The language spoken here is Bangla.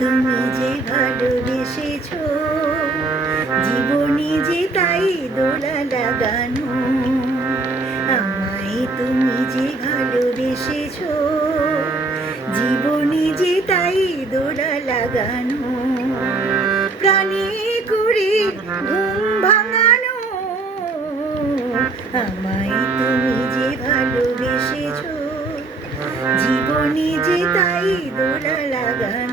তুমি যে ভালোবেসেছো, জীবনে যে তাই দোলা লাগানো। আমায় তুমি যে ভালোবেসেছো, জীবনে যে তাই দোলা লাগানো। প্রাণে করে ঘুম ভাঙানো, আমায় তুমি যে ভালোবেসেছো, জীবনে যে তাই দোলা লাগানো।